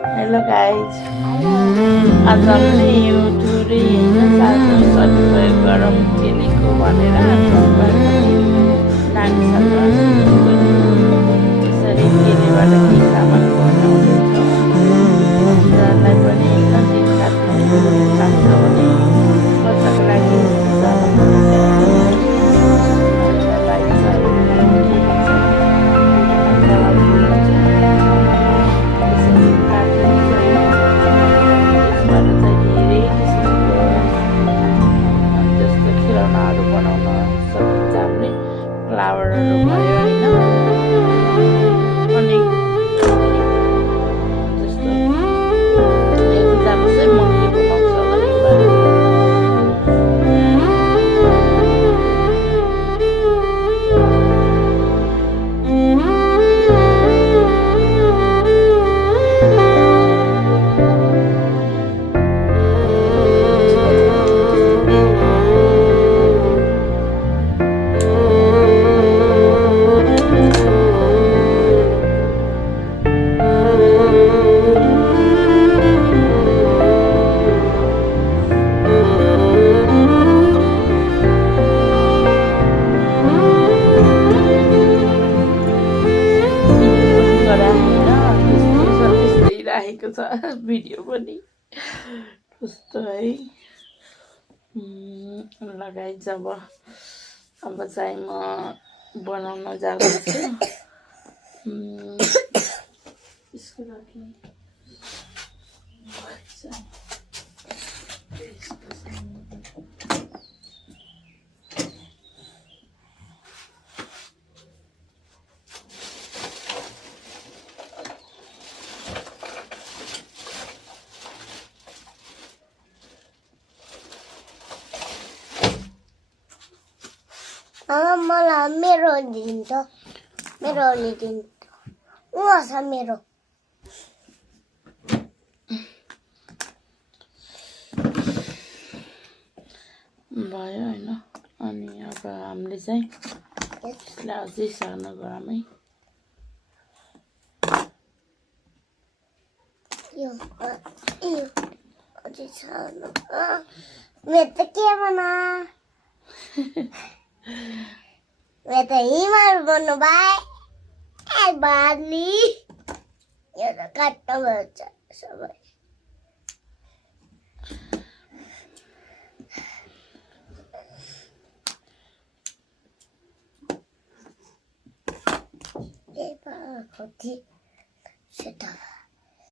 hello guys आज हामीले यो टुरी होइन सानो कतिपय गरम खेलेको भनेर कतिपय नानीसँग यसरी खेलेबाट केही सामान बनाउँदैछौँ उनीहरूलाई पनि होइन दिन काट्नु काम छ भने बच्चाको लागि फ्लावरहरू भयो होइन अनि जस्तो एक्जाम चाहिँ म के बनाउँछु भनेको राखेको छ भिडियो पनि कस्तो है लगाइ जब अब चाहिँ म बनाउन जाँदैछु यसको लागि मलाई मेरो दिन्छ मेरो अलि दिन्छ उहाँ छ मेरो भयो होइन अनि अब हामीले चाहिँ यसलाई अझै सानो गरौँ है यो अझै सानो मेरो त के बना मैं तो हिमाल बनो भाई बाली ये तो काटता बच्चा सब ये पाखोटी सेटा